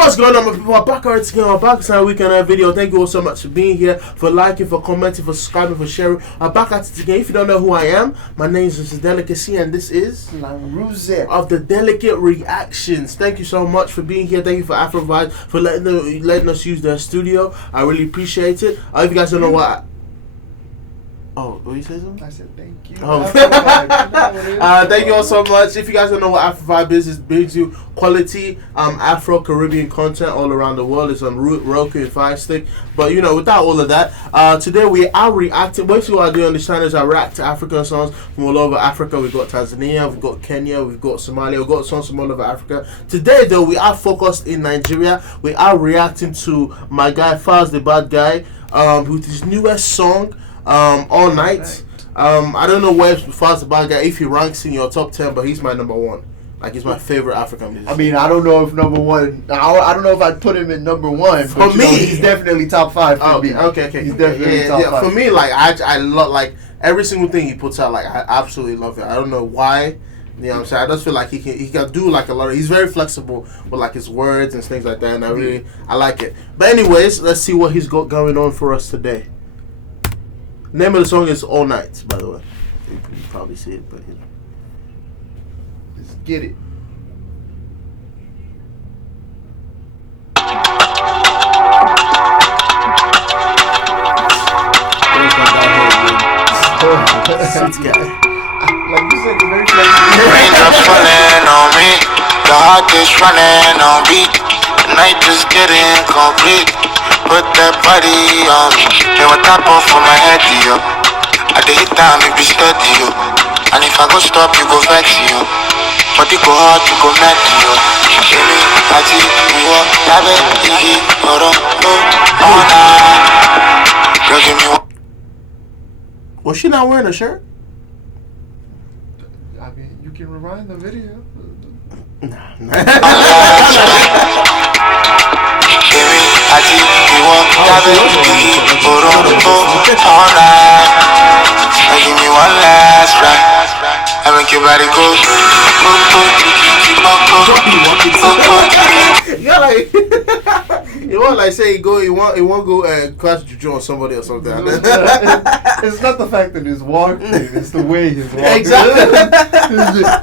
What's going on, my people? We're back already again. We're back to our weekend video. Thank you all so much for being here, for liking, for commenting, for subscribing, for sharing. I'm back at it again. If you don't know who I am, my name is Mr Delicacy, and this is Lanruze of the Delicate Reactions. Thank you so much for being here. Thank you for Afro Vibe for letting us use their studio. I really appreciate it. If you guys don't know what. Oh, what you say something? I said thank you. Oh. Thank you all so much. If you guys don't know what Afro Vibe is, it brings you quality Afro-Caribbean content all around the world. It's on Roku and Fire Stick. But, you know, without all of that, today we are reacting. Basically what I do on this channel is I react to African songs from all over Africa. We've got Tanzania, we've got Kenya, we've got Somalia, we've got songs from all over Africa. Today, though, we are focused in Nigeria. We are reacting to my guy, Falz the Bahd Guy, with his newest song, All Night. I don't know where Falz the Bahd Guy, if he ranks in your top 10, but he's my number one. Like, he's my favorite African musician. I mean, I don't know if number one. I don't know if I'd put him in number one. For me, he's definitely top 5 for me. Okay. He's definitely top 5. For me, like I love like every single thing he puts out. Like I absolutely love it. I don't know why. You know what I'm saying? I just feel like he can do like a lot of. He's very flexible with like his words and things like that, and I like it. But anyways, let's see what he's got going on for us today. Name of the song is All Night, by the way. You can probably see it, but you know. Let's get it. Sweet guy. Like you said, very flexible. Raindrops falling on me, the heart is running on beat. The night is getting complete. Put that body on me. They were top off for my head, yo. At the hit time, it be steady, yo. And if I go stop, you go vex, yo. Body go hard, you go mad, yo. Shimmy, party, we walk, have it, easy, hold on, all night. Girl, give me one. Was she not wearing a shirt? I mean, you can rewind the video. Give me one last ride. I make your body go. Yeah, like you want like say you won't go class juju on somebody or something. It's not the fact that he's walking; it's the way he's walking. Exactly.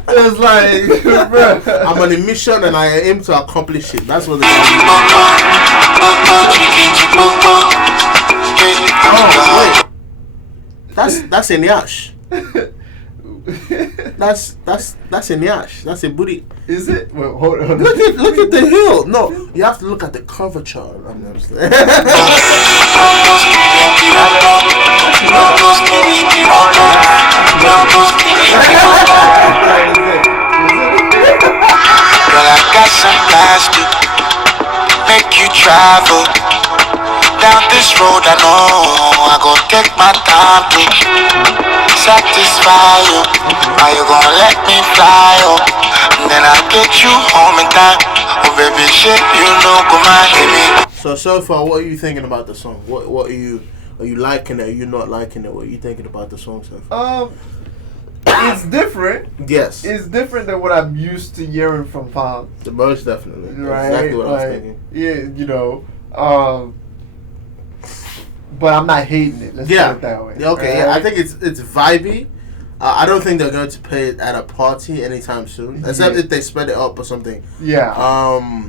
It's like, bro. I'm on a mission and I aim to accomplish it. That's what. Oh wait, that's a nyash. That's a nyash. That's a booty. Is it? Well, hold on. Look at the heel. No, you have to look at the curvature. Girl, I got some plans to make you travel down this road. I know I gon' take my time to satisfy you. Are you gonna let me fly, oh? And then I'll get you home in time. Oh baby, shit, you know, come on, baby. So far, what are you thinking about the song? What are you liking it? Are you not liking it? What are you thinking about the song so far? It's different. Yes. It's different than what I'm used to hearing from Falz. Most definitely. Right? Exactly what I was thinking. Yeah, you know. But I'm not hating it. Let's put it that way. Okay, right? yeah, I think it's vibey. I don't think they're going to play it at a party anytime soon, except if they spread it up or something. Yeah.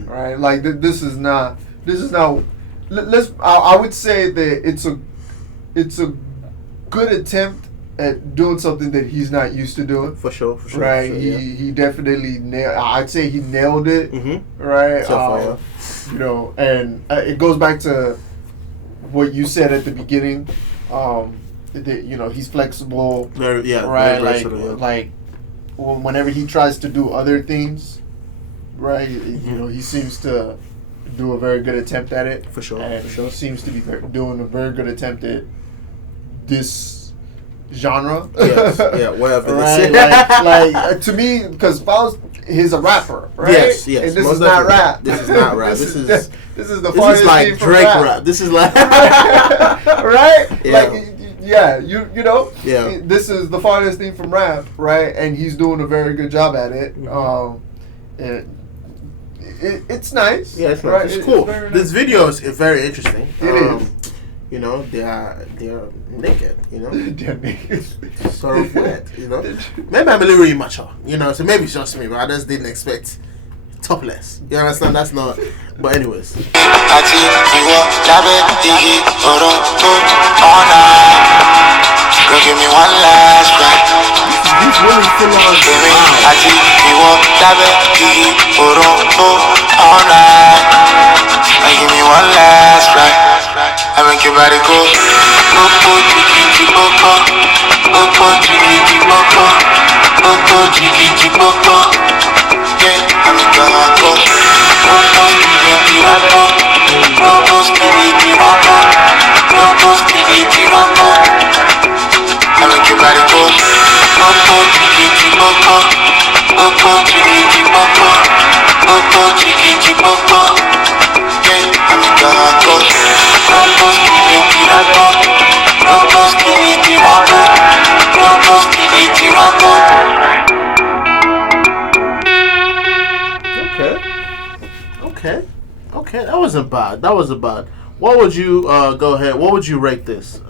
Right. Like this is not. I would say that it's a good attempt at doing something that he's not used to doing. For sure. Right. For sure, He definitely nailed. I'd say he nailed it. Mm-hmm. Right. So far, yeah. You know, and it goes back to what you said at the beginning. You know, he's flexible. Right. Very versatile, yeah. Like whenever he tries to do other things, right? You know, he seems to do a very good attempt at it. For sure. And he seems to be doing a very good attempt at this genre. Yes. Yeah. Whatever. Right. like to me, because Falz, he's a rapper, right? Yes. And this Most is not definitely. rap. This is not rap. This is the farthest like thing from Drake rap. This is like right? Yeah. Like yeah, you know, yeah. This is the farthest thing from rap, right? And he's doing a very good job at it. Mm-hmm. And it's nice. Yeah, it's nice. Right? It's cool. very This nice. video is very interesting. It is. You know, they are naked. You know, They're naked. sort of weird. You know, maybe I'm a little immature. You know, so maybe it's just me, but I just didn't expect topless. You understand? That's not. But anyways. Ati iwo labe igi Toronto all night. Girl, give me one last crack. These women full on. Give me ati iwo labe igi Toronto all night. And give me one last crack. I make your body go. Go chiki chiki go chiki chiki go chiki chiki go. Yeah, I make your heart go. Okay, that wasn't bad. What would you go ahead? What would you rate this,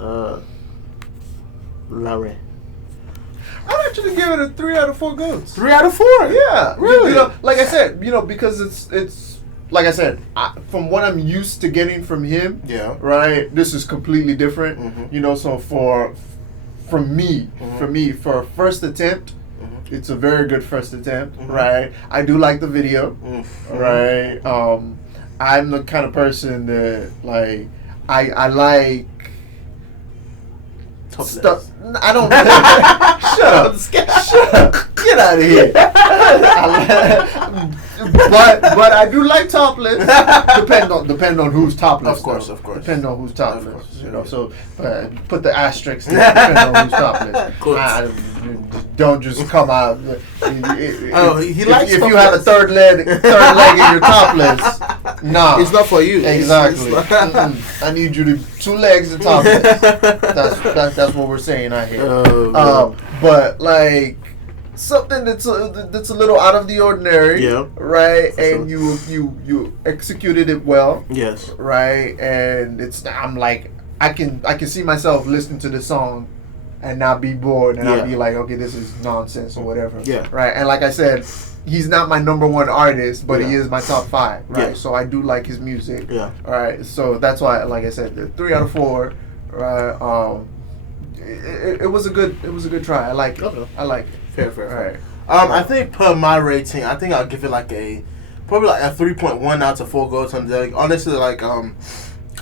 Larry? I'd actually give it a 3 out of 4 goats. 3 out of 4. Yeah, Really? You know, like I said, because it's like I said, from what I'm used to getting from him. Yeah. Right. This is completely different. Mhm. You know, so for me, for a first attempt, it's a very good first attempt. Mhm. Right. I do like the video. Right. I'm the kind of person that like I like stuff. I don't. Shut up. Shut up. Get out of here. But I do like topless. Depend on who's topless. Of course. Depend on who's topless. Of course, You know. yeah. So put the asterisk there. Depend on who's topless. Course. Don't just come out. He likes if you have a topless. third leg and you're topless. Nah. It's not for you. Exactly. It's Mm-mm. I need you to 2 legs and topless. That's what we're saying out here. But like something that's a little out of the ordinary. Yeah. Right. For And sure. you executed it well. Yes. Right. And I'm like I can see myself listening to the song and not be bored and not be like, okay, this is nonsense or whatever. Yeah. Right. And like I said, he's not my number 1 artist, but he Yeah. is my top 5. Right. Yeah. So I do like his music. Yeah. All right. So that's why, like I said, the 3 out of 4. Right. It was a good try. I like it. Okay. I like it. Fair. Right. I think per my rating, I think I'll give it like probably like a 3.1 out of 4 goats on the like, honestly, like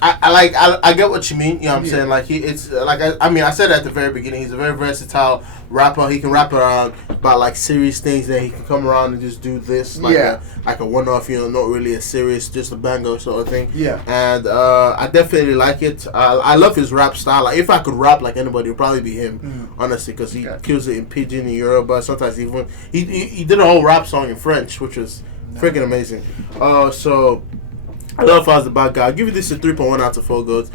I get what you mean. You know what I'm saying? Like it's like I said at the very beginning, he's a very versatile rapper. He can rap around about like serious things. Then he can come around and just do this like a one-off. You know, not really a serious, just a banger sort of thing. Yeah. And I definitely like it. I love his rap style. Like if I could rap like anybody, it would probably be him. Honestly, because he kills it in Pidgin, in Yoruba. Sometimes even he did a whole rap song in French, which was freaking amazing. So. I love Falz the Bahd Guy. I'll give you this a 3.1 out of 4 goats.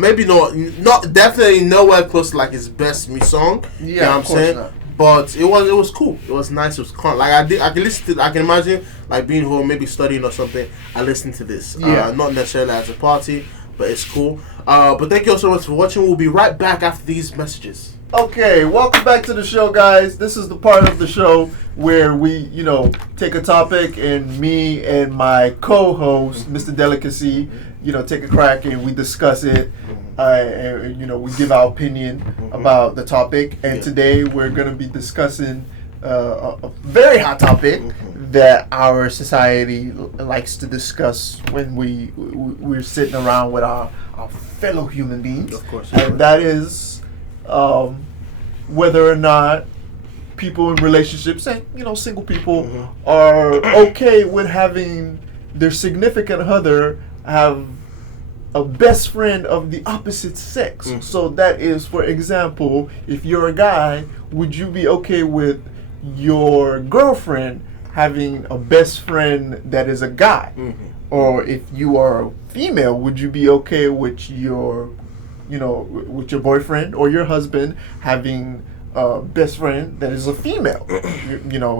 Maybe not definitely nowhere close to like his best me song. Yeah, you know what I'm saying? not. But it was cool. It was nice. It was calm. Like I can listen to. I can imagine like being home, maybe studying or something. I listen to this. Yeah. Not necessarily as a party, but it's cool. But thank you all so much for watching. We'll be right back after these messages. Okay, welcome back to the show, guys. This is the part of the show where we, take a topic and me and my co-host, Mr. Delicacy, take a crack and we discuss it. And, we give our opinion about the topic. And today we're going to be discussing a very hot topic that our society likes to discuss when we're sitting around with our fellow human beings. Of course. And that is whether or not people in relationships and single people are okay with having their significant other have a best friend of the opposite sex. So that is, for example, if you're a guy, would you be okay with your girlfriend having a best friend that is a guy? Or if you are a female, would you be okay with your with your boyfriend or your husband having a best friend that is a female?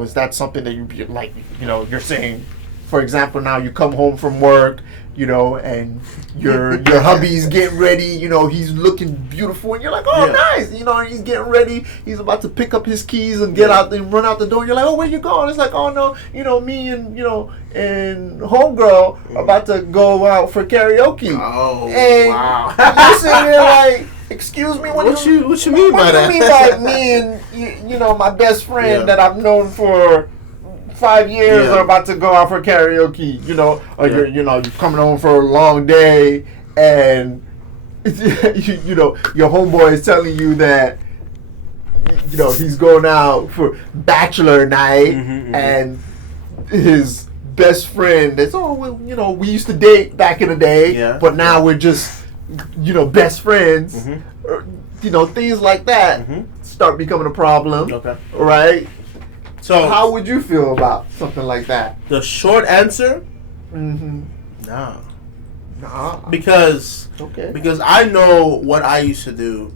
Is that something that you'd be like, you're saying for example, now you come home from work, you know, and your hubby's getting ready, you know, he's looking beautiful, and you're like, oh, nice, you know, and he's getting ready, he's about to pick up his keys and get out and run out the door, and you're like, oh, where you going? It's like, oh, no, you know, me and, you know, and homegirl about to go out for karaoke. Oh, and wow. You're sitting there like, excuse me, what you mean by that? What do you mean by me and, you know, my best friend that I've known for 5 years are about to go out for karaoke, you know, or you're coming home for a long day, and you know, your homeboy is telling you that, you know, he's going out for bachelor night, and his best friend is, oh, well, you know, we used to date back in the day, but now we're just, you know, best friends, or, you know, things like that start becoming a problem, right? So how would you feel about something like that? The short answer, nah. Because I know what I used to do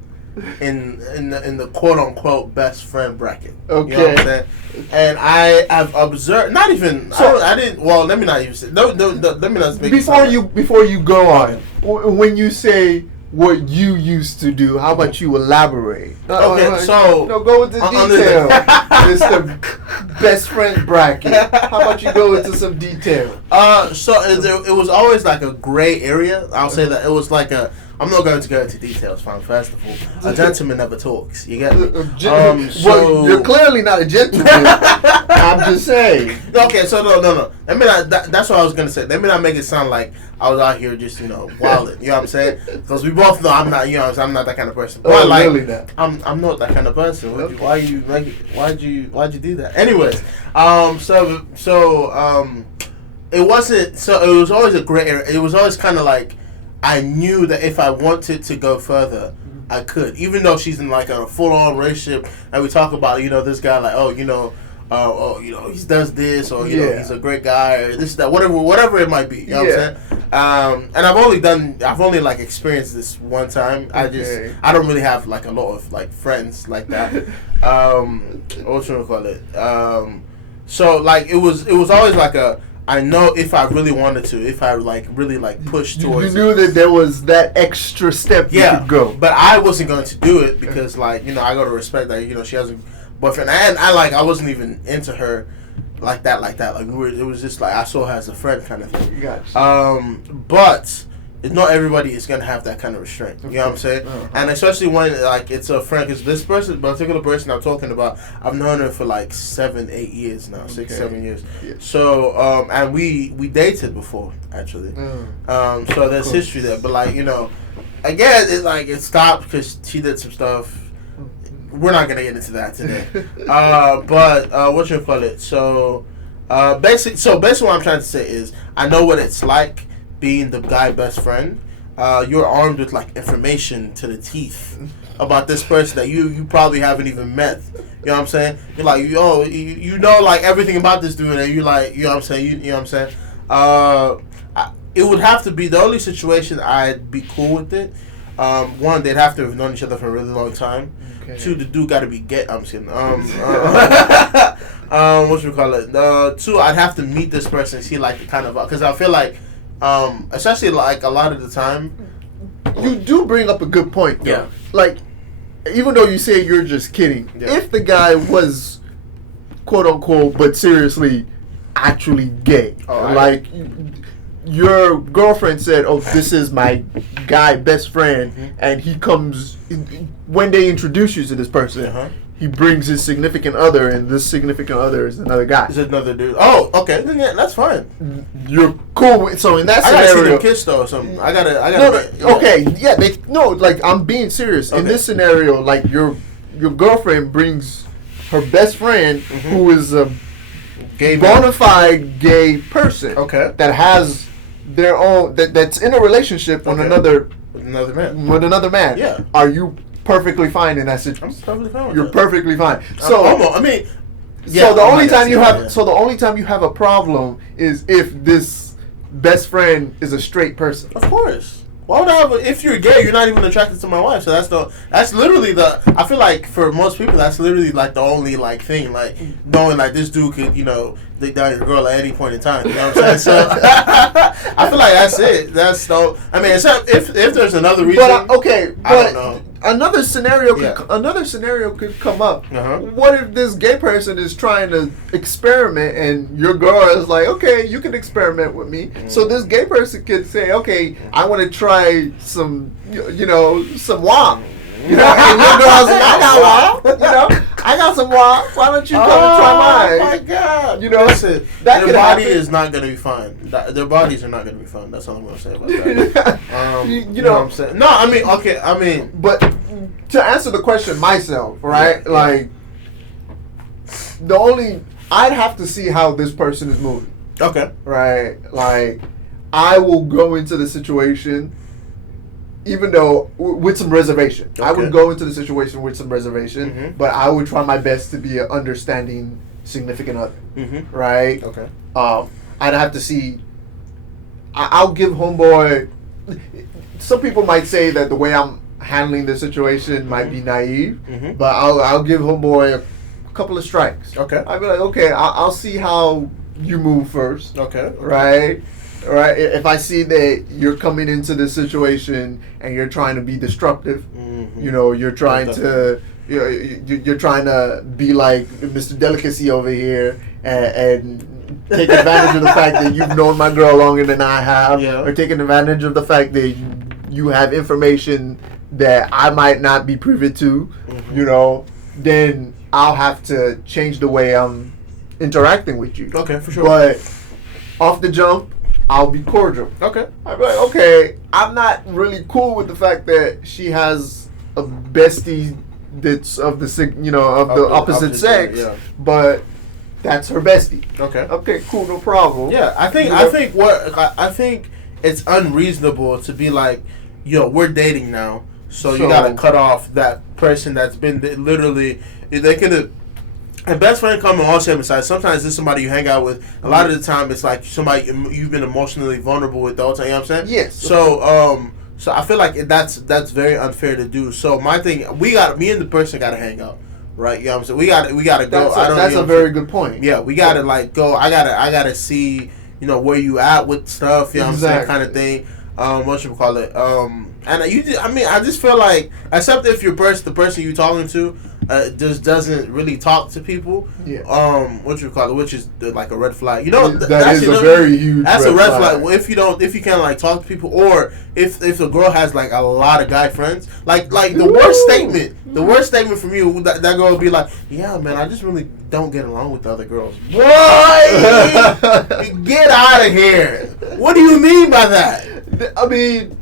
in the quote unquote best friend bracket. Okay. You know what I'm saying? And I have observed, not even, so, I didn't, well, let me not even say, no, let me not speak. Before you go on, when you say what you used to do, how about you elaborate? Okay, so go into detail. It's the best friend bracket. How about you go into some detail? So it was always like a gray area. I'll say that it was like a. I'm not going to go into details, fam. First of all, a gentleman never talks. You get me? Well, you're clearly not a gentleman. I'm just saying. Okay, so no. Let me not. That's what I was gonna say. Let me not make it sound like I was out here just, you know, wilding. You know what I'm saying? Because we both know I'm not. You know, I'm not that kind of person. But like, really not. I'm not that kind of person. Why'd you do that? Anyways, it wasn't. So it was always a gray area. It was always kind of like, I knew that if I wanted to go further, I could. Even though she's in like a full-on relationship, and we talk about, you know, this guy like, oh, you know, he does this, or you know, he's a great guy, or this, that, whatever it might be. You know what I'm saying? And I've only like experienced this one time. I don't really have like a lot of like friends like that. What should I call it? So like it was always like a. I know if I really wanted to, if I like really like pushed towards you knew that there was that extra step you could go. But I wasn't going to do it because, like, you know, I got to respect that, you know, she has a boyfriend. And I wasn't even into her like that. Like, it was just like, I saw her as a friend kind of thing. Gotcha. But not everybody is going to have that kind of restraint. You know what I'm saying? And especially when, like, it's a friend. Because this particular person I'm talking about, I've known her for, like, 7-8 years now. 6-7 years. Yeah. So, and we dated before, actually. So there's history there. But, like, you know, again, it stopped because she did some stuff. We're not going to get into that today. But, what you call it? So, basically what I'm trying to say is, I know what it's like being the guy best friend. You're armed with like information to the teeth about this person that you probably haven't even met. You know what I'm saying? You're like, you know like everything about this dude, and you like, you know what I'm saying? You know what I'm saying? It would have to be the only situation I'd be cool with it. One, they'd have to have known each other for a really long time. Okay. Two, the dude got to be I'm just kidding. What should we call it? Two, I'd have to meet this person, see like the kind of, because I feel like. Especially like a lot of the time, you do bring up a good point though. Yeah. Like, even though you say you're just kidding, if the guy was quote unquote, but seriously, actually gay, like your girlfriend said, "Oh, this is my guy best friend," and he comes when they introduce you to this person. He brings his significant other, and this significant other is another guy. Is another dude? Oh, okay. Then yeah, that's fine. You're cool with, so in that scenario, I gotta see them kiss though or something. I gotta. Okay, like I'm being serious. Okay. In this scenario, like your girlfriend brings her best friend, who is a bona fide gay person. Okay. That has their own that's in a relationship with another man. Yeah. Are you perfectly fine in that situation? I'm perfectly fine with You're that. Perfectly fine. So I mean, so the only time you have a problem is if this best friend is a straight person. Of course. Why would I have? If you're gay, you're not even attracted to my wife. So that's literally the. I feel like for most people, that's literally like the only like thing, like knowing like this dude could, dick down your girl at any point in time. You know what I'm saying? So I feel like that's it. That's the. I mean, except if there's another reason. But okay, I don't know. Another scenario could come up. Uh-huh. What if this gay person is trying to experiment and your girl is like, okay, you can experiment with me. So this gay person could say, okay, I want to try some wop. And your girl's like, I got wop. I got some wop. Why don't you come and try mine? Oh my God! Listen, their body is not gonna be fine. Their bodies are not gonna be fine. That's all I'm gonna say about that. You know what I'm saying? No, I mean, okay, but to answer the question myself, right? Yeah. Like, I'd have to see how this person is moving. Okay. Right? Like, I will go into the situation, even though with some reservation. Okay. I would go into the situation with some reservation, but I would try my best to be an understanding significant other. Right? Okay. I'd have to see. I'll give homeboy. Some people might say that the way I'm handling the situation might be naive, but I'll give homeboy a couple of strikes. Okay. I'll be like, okay, I'll see how you move first. Okay. Right. If I see that you're coming into this situation and you're trying to be disruptive, you're trying to. You're trying to be like Mr. Delicacy over here and take advantage of the fact that you've known my girl longer than I have, or taking advantage of the fact that you have information that I might not be privy to, then I'll have to change the way I'm interacting with you. Okay, for sure. But off the jump, I'll be cordial. Okay. I'll be like, okay, I'm not really cool with the fact that she has a bestie that's of the opposite sex, but that's her bestie. Okay, cool, no problem. Yeah, I think it's unreasonable to be like, yo, we're dating now, so you gotta cut off that person that's been literally. They could have. A best friend come on all shame aside. Sometimes it's somebody you hang out with. A lot of the time, it's like somebody you've been emotionally vulnerable with the whole time. You know what I'm saying? Yes. So I feel like that's very unfair to do. So my thing, me and the person gotta hang out, right? You know what I'm saying? We gotta go. That's a very good point. Yeah, we gotta like go. I gotta see where you at with stuff. You know what I'm saying? Kind of thing. What you call it? And I just feel like, except if the person you're talking to just doesn't really talk to people. Yeah. What you call it? Which is like a red flag. That is a very huge. That's a red flag. Well, if you can't like talk to people, or if the girl has like a lot of guy friends, like the worst statement from you, that girl would be like, yeah, man, I just really don't get along with the other girls. Boy, get out of here. What do you mean by that? I mean,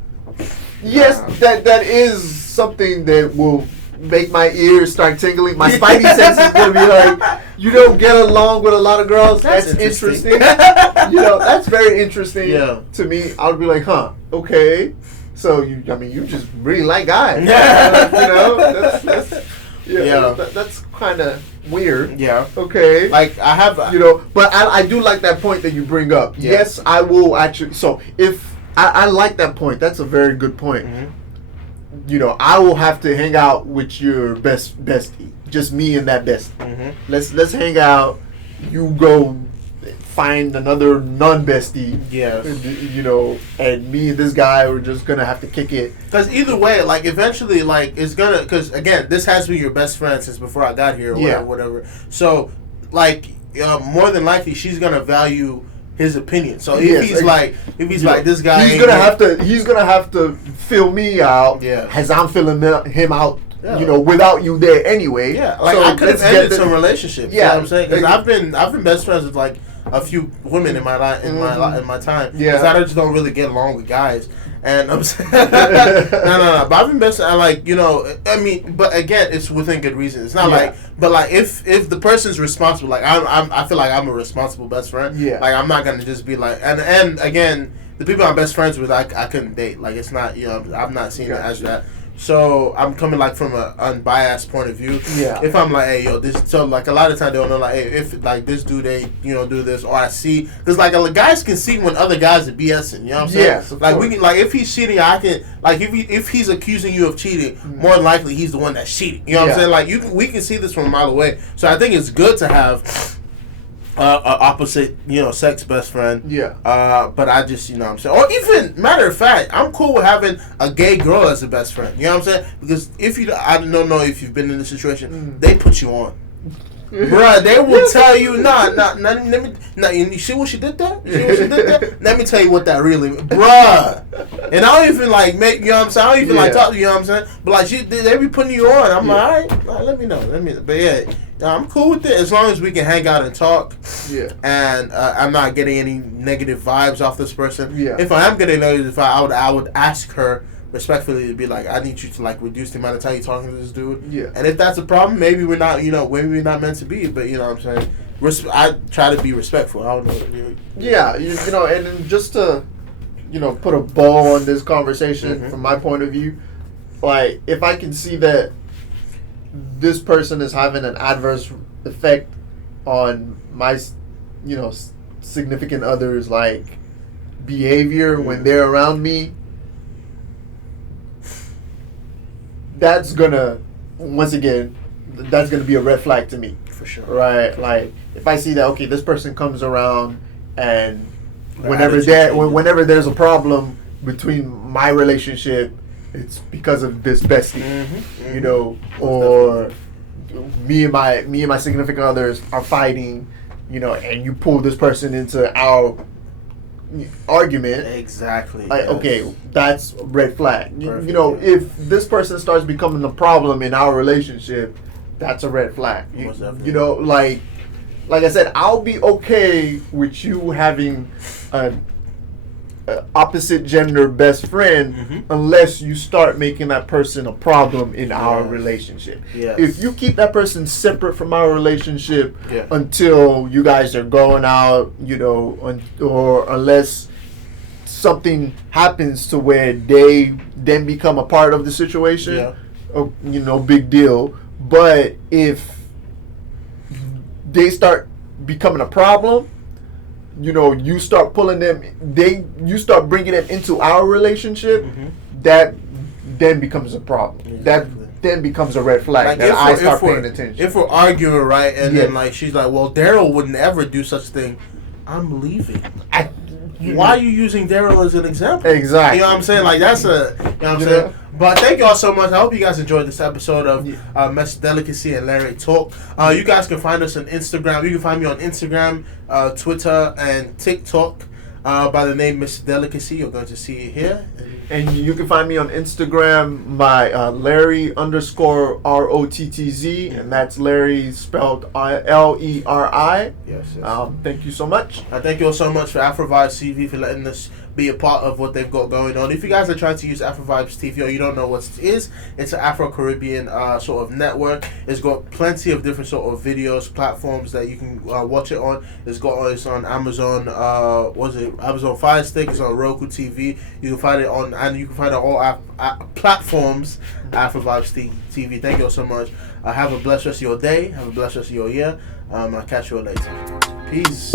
yes, that is something that will make my ears start tingling. My spidey sense is going to be like, you don't get along with a lot of girls. That's interesting. That's very interesting to me. I would be like, huh, okay. So, you just really like guys. That's kind of weird. Yeah. Okay. Like, I have... but I do like that point that you bring up. Yeah. Yes, I will actually... So, if... I like that point. That's a very good point. I will have to hang out with your bestie. Just me and that bestie. Let's hang out. You go find another non-bestie. Yeah. And me and this guy are just gonna have to kick it. Because either way, like eventually, like it's gonna. Because again, this has been your best friend since before I got here, or whatever. So, like, more than likely, she's gonna value his opinion. So if he's like this guy, he's gonna have to fill me out as I'm filling him out. Without you there anyway. Yeah, like, so I could have ended some relationships. Yeah, you know what I'm saying? Because I've been best friends with like a few women in my time. Yeah, because I just don't really get along with guys. And I'm saying, no. But I've been best. But again, it's within good reason. It's not but if the person's responsible, like I feel like I'm a responsible best friend. Yeah. Like I'm not gonna just be like, and again, the people I'm best friends with, I couldn't date. Like it's not, I'm not seeing it as that. So I'm coming like from an unbiased point of view. Yeah. If I'm like, hey, yo, this. So like a lot of times they'll know like, hey, if like this dude, they do this, or I see, because like guys can see when other guys are BSing. You know what I'm saying? Yes. Like course. we can like if he's cheating, I can like if he's accusing you of cheating, more than likely he's the one that's cheating. You know what I'm saying? Like we can see this from a mile away. So I think it's good to have opposite, sex best friend. Yeah. But I just, what I'm saying, or even matter of fact, I'm cool with having a gay girl as a best friend. You know what I'm saying? Because I don't know if you've been in this situation, they put you on. Bruh, they will tell you, you see what she did there? Let me tell you what that really, bruh. And I don't even like make, you know what I'm saying? I don't even like talk to you, know what I'm saying? But like, they be putting you on. I'm like, all right, let me know. But yeah, I'm cool with it as long as we can hang out and talk. Yeah. And I'm not getting any negative vibes off this person. Yeah. If I am getting negative vibes, I would ask her respectfully to be like, I need you to like reduce the amount of time you're talking to this dude. Yeah. And if that's a problem, maybe we're not, maybe we're not meant to be. But you know what I'm saying? I try to be respectful. I don't know. Yeah, and then just to, put a bow on this conversation from my point of view, like if I can see that this person is having an adverse effect on my, significant others, like behavior when they're around me, that's gonna be a red flag to me. For sure. Right? Like if I see that, okay, this person comes around and whenever there's a problem between my relationship, it's because of this bestie, or me and my significant others are fighting, and you pull this person into our argument. Exactly. Like, yes. okay, that's a red flag. Perfect, if this person starts becoming a problem in our relationship, that's a red flag. Like I said, I'll be okay with you having an opposite gender best friend unless you start making that person a problem in our relationship. Yes. If you keep that person separate from our relationship until you guys are going out, or unless something happens to where they then become a part of the situation, big deal. But if they start becoming a problem, you start pulling them, you start bringing them into our relationship, that then becomes a problem. Exactly. That then becomes a red flag. Like that I start paying attention. If we're arguing, right, and then like she's like, well, Daryl would never do such a thing, I'm leaving. Why are you using Daryl as an example? Exactly. You know what I'm saying? Like that's what I'm saying? But thank y'all so much. I hope you guys enjoyed this episode of Mr Delicacy and Lanruze Talk. You guys can find us on Instagram. You can find me on Instagram, Twitter, and TikTok by the name Mr Delicacy. You're going to see it here. And you can find me on Instagram by Larry_ROTTZ, and that's Larry spelled Leri. Yes. Thank you so much. Thank you all so much for AfroVibes TV for letting us be a part of what they've got going on. If you guys are trying to use AfroVibes TV or you don't know what it is, it's an Afro-Caribbean sort of network. It's got plenty of different sort of videos, platforms that you can watch it on. It's on Amazon, Amazon Fire Stick, it's on Roku TV. You can find it on, and you can find it on all platforms, AfroVibes TV. Thank you all so much. Have a blessed rest of your day. Have a blessed rest of your year. I'll catch you all later. Peace.